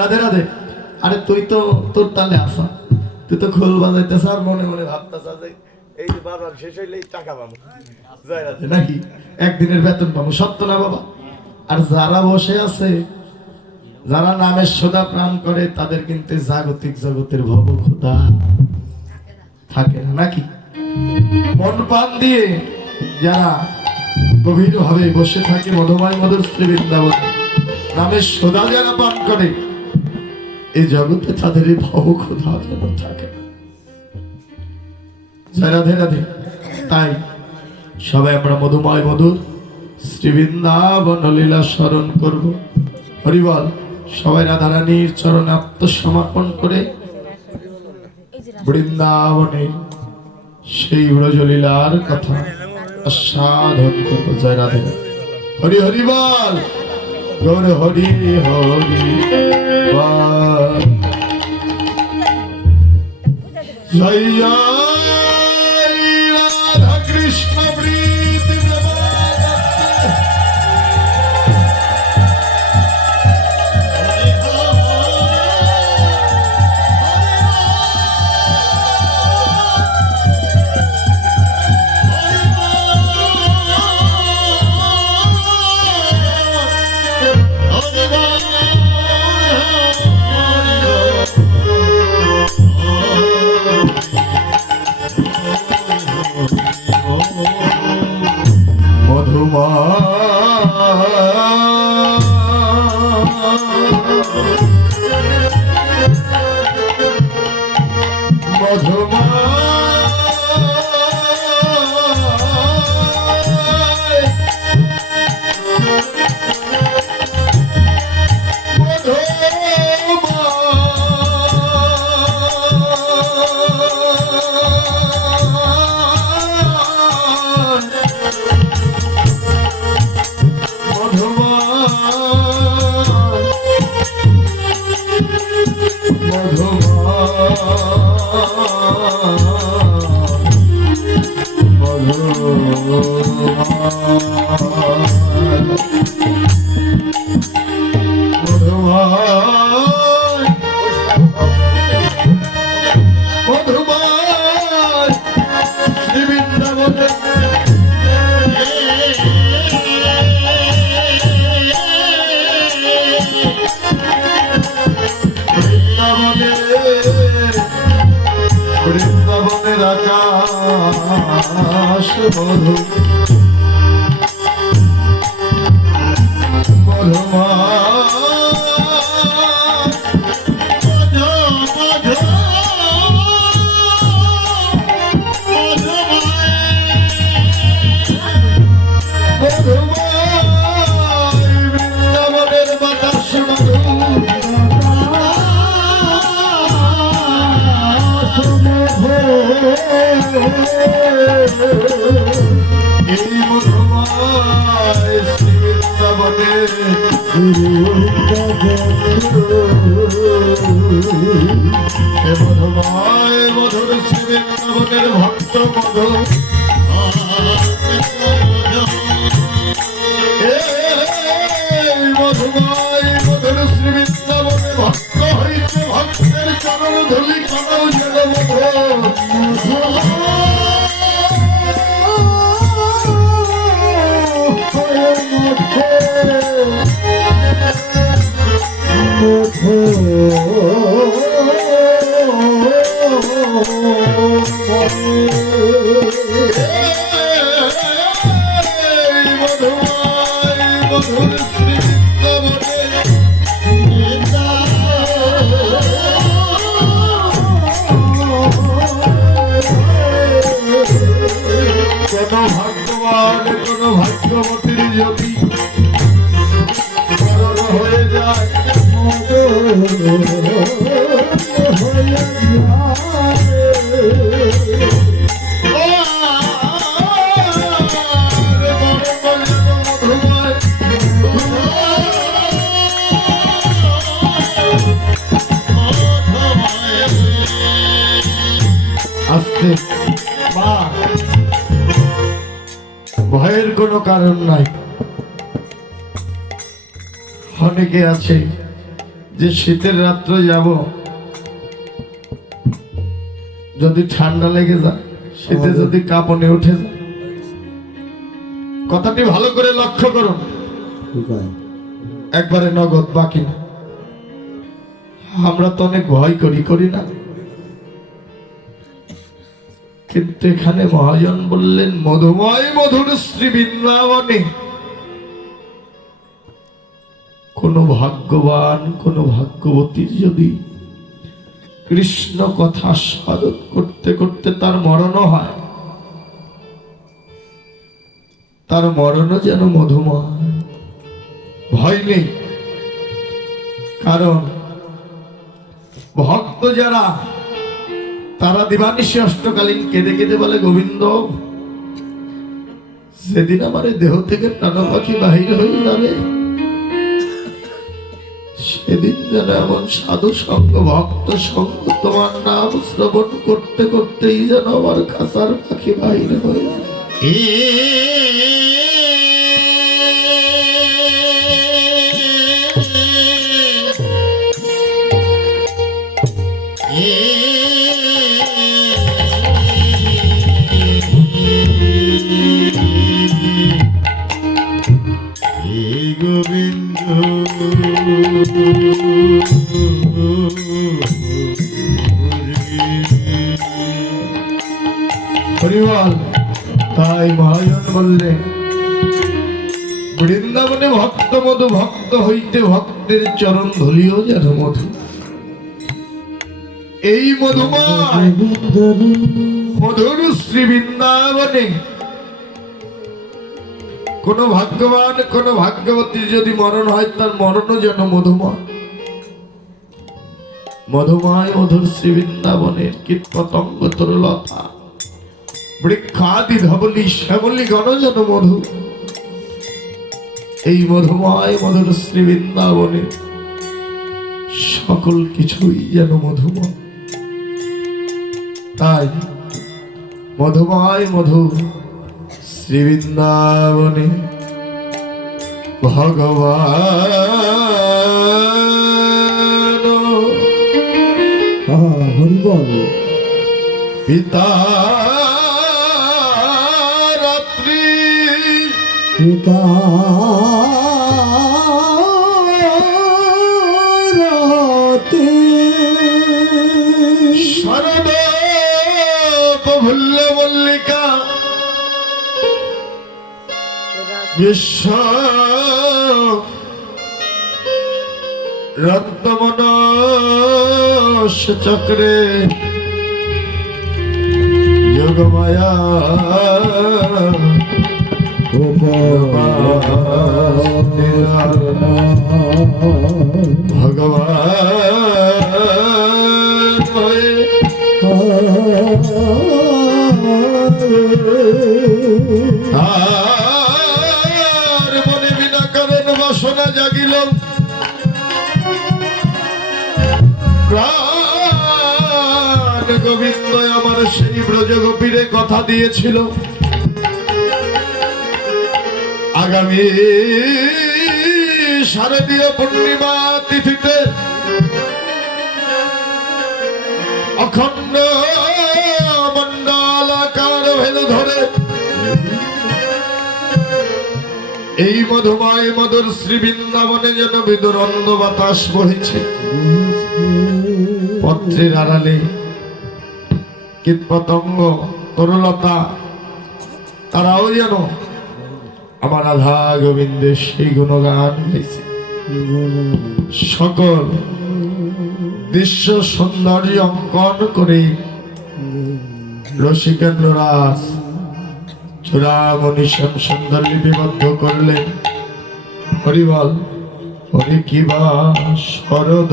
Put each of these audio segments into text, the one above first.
রাধে রাধে। আরে তুই তো তোর তালে আসা, তুই তো খোল বাজাইতেছ আর মনে মনে ভাবতেছ যে এই যে বাজার শেষ হইলেই টাকা পাবো, জয় রাধে নাকি একদিনের বেতন পাবো। সত্য না বাবা? আর যারা বসে আছে, যারা নামের সদা প্রাণ করে, তাদের কিন্তু জাগতিক জগতের ভব খোদা থাকে না নাকি? মন প্রাণ দিয়ে যারা গভীর ভাবে বসে থাকে মধুময় মধুর শ্রী বৃন্দাবন, নামের সদা যারা পান করে, এই জগতে তাদের এই ভব খোদা যেন থাকে। রাধে রাধে। তাই সবাই আমরা মধুময় মধুর শ্রী বৃন্দাবন লীলা স্মরণ করব। হরিবল। সবাই রাধারানীর চরণ আত্মসমর্পণ করে বৃন্দাবনে সেই ব্রজলীলার কথা আস্বাদন করব। জয় রাধে। হরি হরি বল, গৌর হরি হরি বল। জয় রাধা কৃষ্ণ প্রীতি বৃন্দাবনের আকাশ মধু মধুমা বৃন্দাবনের বাতাস মধু এই মধুময় শ্রী বৃন্দাবনে মধুময় মধুর শ্রী বৃন্দাবনের ভক্ত মধু মধুময় মধুর শ্রী বৃন্দাবনে ভক্ত হইতে ভক্তের চরণ ধুলি কানাও যেন ভাগ্যবান কোন ভাগ্যবতীর যদি মরণ হয়ে যায় আস্তে ভয়ের কোনো কারণ নাই। অনেকে আছে যে শীতের রাত্রে যাব, যদি ঠান্ডা লেগে যায়, শীতে যদি কাঁপনে উঠে যায়। কথাটি ভালো করে লক্ষ্য করুন, একবারে নগদ, বাকি না। আমরা তো অনেক ভয় করি না, কিন্তু এখানে মহাজন বললেন মধুময় মধুর শ্রী বৃন্দাবনে কোন ভাগ্যবান কোন ভাগ্যবতীর যদি কৃষ্ণ কথা স্মরণ করতে করতে তার মরণ হয়, তার মরণও যেন মধুময়। ভয় নেই, কারণ ভক্ত যারা তারা দিবানিশি অষ্টকালীন কেঁদে কেঁদে বলে গোবিন্দ সেদিন আমার দেহ থেকে প্রাণ পাখি বাহির হয়ে যাবে, সেদিন যেন এমন সাধু সঙ্গ ভক্ত সঙ্গ তোমার নাম শ্রবণ করতে করতেই যেন আমার খাসার পাখি বাহির হয়ে যাবে। গোবিন্দ হরিবল। তাই মহাজন বললে বৃন্দাবনে ভক্ত মধু, ভক্ত হইতে ভক্তের চরণ ধুলিও যেন মধু। এই মধুময় মধুর শ্রী বৃন্দাবনে কোন ভাগ্যবান কোন ভাগ্যবতীর যদি মরণ হয়, তার মরণও যেন মধুময়। মধুময় মধুর শ্রী বৃন্দাবনের কীট পতঙ্গ তরুলতা বৃক্ষাদি ধবলি শ্যামলি গণ যেন মধু। এই মধুময় মধুর শ্রী বৃন্দাবনের সকল কিছুই যেন মধুময়। তাই মধুময় মধুর শ্রী বৃন্দাবনে ভগবান হরিবল পিতা রাত্রি পিতা শরদ প্রফুল্ল মল্লিকা বিশ্ব রত্নমনস চক্রে যোগমায়া ভগবান হয়ে আর মনে বিনা কারণ বাসনা জাগিল, প্রাণ গোবিন্দ আমার সেই ব্রজ গোপীরে কথা দিয়েছিল আগামী শারদীয় পূর্ণিমা তিথিতে অখণ্ড মণ্ডলাকার ভেলু ধরে এই মধুময় মধুর শ্রী বৃন্দাবনে যেন বিদুরন্দ বাতাস বহিছে। পত্রের আড়ালে কীট পতঙ্গ তরুলতা তারাও যেন আমার রাধা গোবিন্দের সেই গুণগান গাইছে। সকল দৃশ্য সৌন্দর্য অঙ্কন করে রসিকেন্দ্র রাস চূড়ামণি শ্যাম সুন্দর লিপিবদ্ধ করলেন। হরিবল হরি কিবা শরদ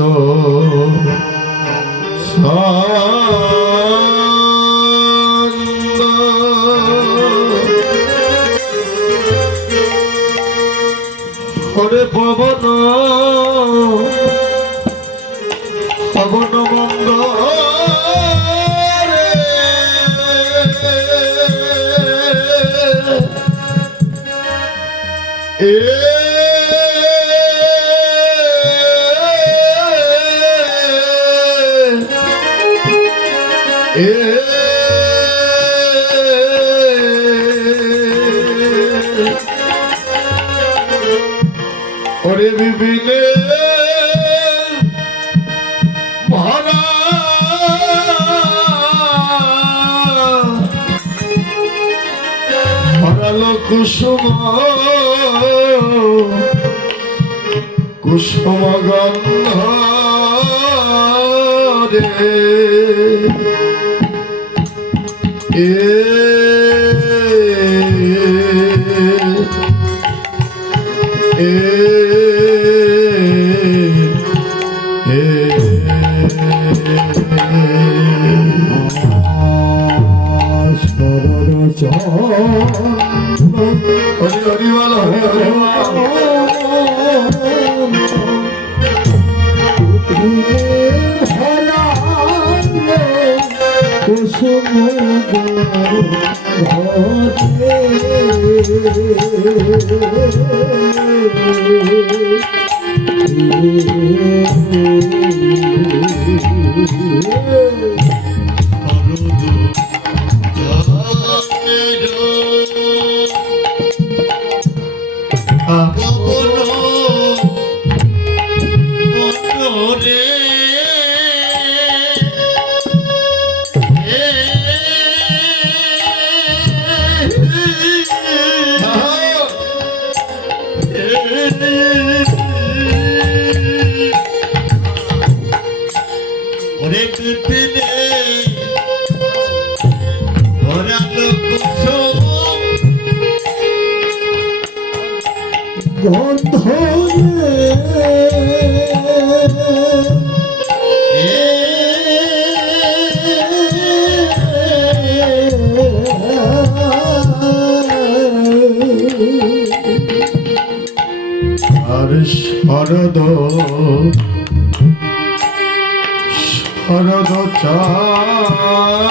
হরে পবন পবন মন্দ ওরে বিপিনে ভরা ভরালো কুসুম কুসুম গন্ধ রে হরি হরি বল হরি হরি কুসুম গন্ধ আর শরদ শরদ চাঁদ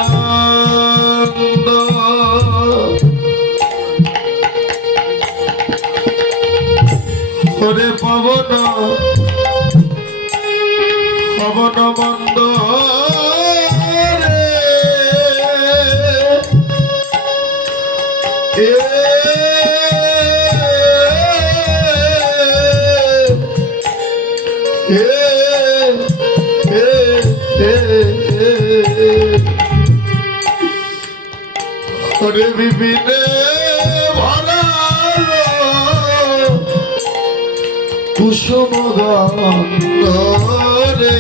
ওরে পবন পবন বন্ধ রে ওরে বিপিনে ভরা কুসুম গন্ধ রে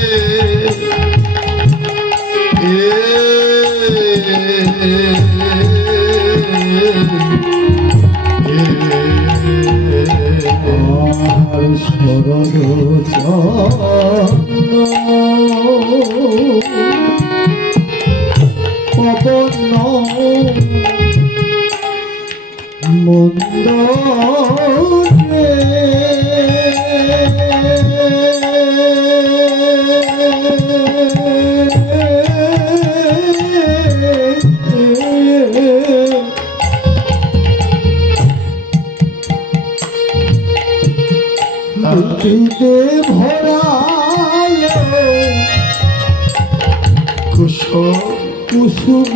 আর শরদ চন্দ্র পবন মন্দ ভরা কুসুম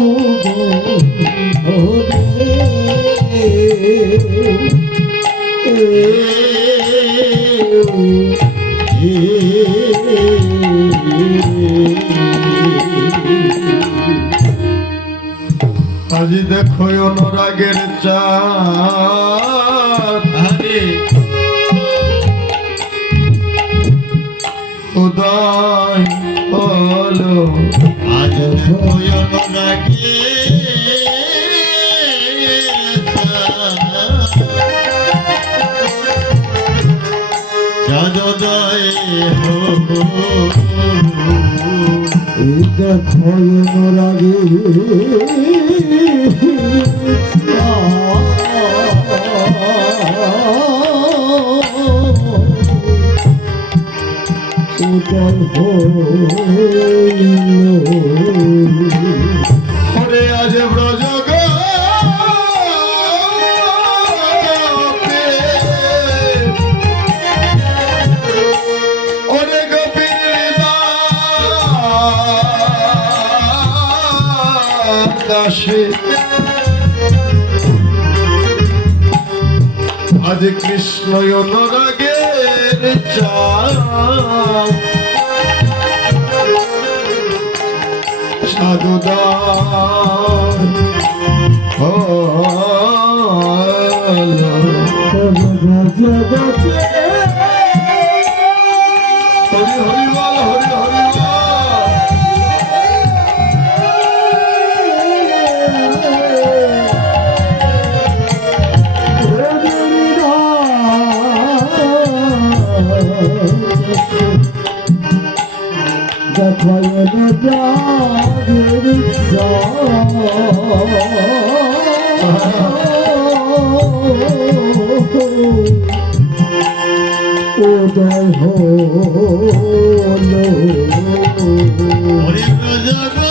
আজি দেখো অনুরাগের চাঁদ উদয় হলো আজ দেখো অনুরাগী চাঁদোদয় হলো দেখো অনুরাগী হরে আজ ব্রজ ওরে গোপীর দাসে আজ কৃষ্ণ অনুরাগে চাঁদ সাধুদার হলো। জগতে হরি হরি বল, হরি হরি বল। উদয় হলো ওরে জগতে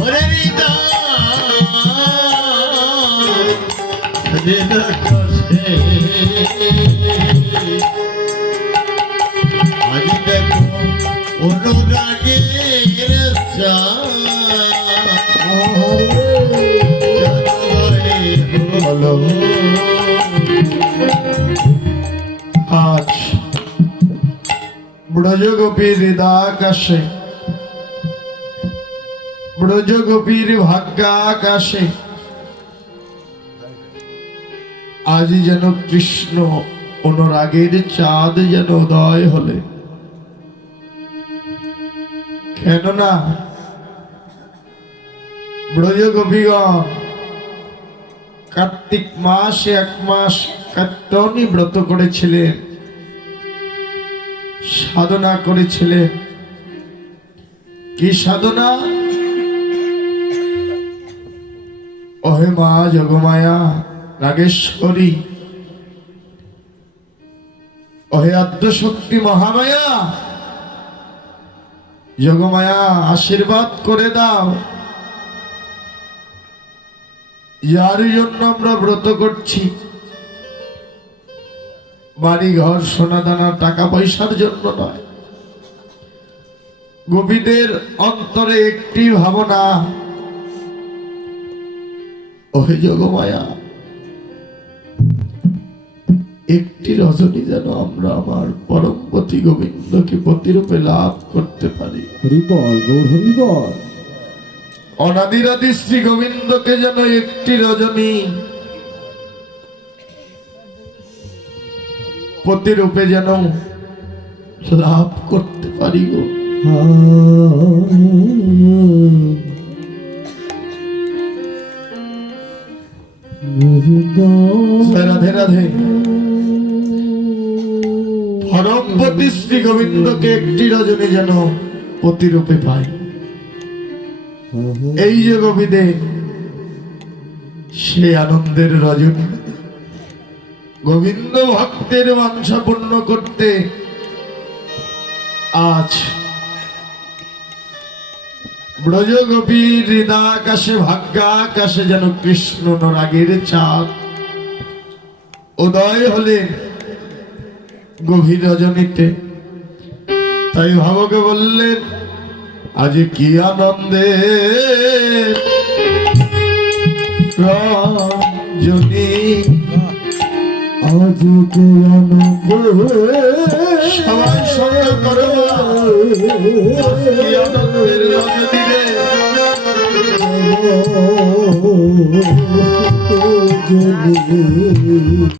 ওরে হৃদয় কষ্টে আজ দেখো অনুরাগের হলো। আজ ব্রজগোপীর হৃদয়াকাশে, ব্রজগোপীর ভাগ্যাকাশে আজ যেন কৃষ্ণ অনুরাগের চাঁদ যেন উদয় হলে। কেননা ব্রজগোপীগণ কার্তিক মাসে 1 মাস কাত্যায়নী ব্রত করেছিলেন, সাধনা করেছিলেন। কি সাধনা? ওহে মা যোগমায়া নাগেশ্বরী, ওহে আদ্যশক্তি মহামায়া, যোগমায়া আশীর্বাদ করে দাও। যার জন্য আমরা ব্রত করছি, বাড়ি ঘর সোনা দানা টাকা পয়সার জন্য নয়। গোপীদের অন্তরে একটি ভাবনা, ওহে যোগমায়া একটি রজনী যেন আমরা আমার পরমপতি গোবিন্দকে পতিরূপে লাভ করতে পারি। হরিবল গৌর হরিবল। অনাদিরাদি শ্রী গোবিন্দকে যেন একটি রজনী পতিরূপে যেন লাভ করতে পারি গো। রাধে রাধে। পরমপতি শ্রী গোবিন্দকে একটি রজনী যেন পতিরূপে পাই। এই যে গোপীদের সে আনন্দের রজনী, গোবিন্দ ভক্তের বাঞ্ছা পূর্ণ করতে আজ ব্রজগোপীর হৃদয়াকাশে ভাগ্যাকাশে যেন কৃষ্ণ অনুরাগের চাঁদ উদয় হলেন গভীর রজনীতে। তাই ভাবকে বললেন আজ কি আনন্দে রজনী, আজ কি আনন্দ সবাই সঙ্গে করো কি আনন্দের রজনী রে।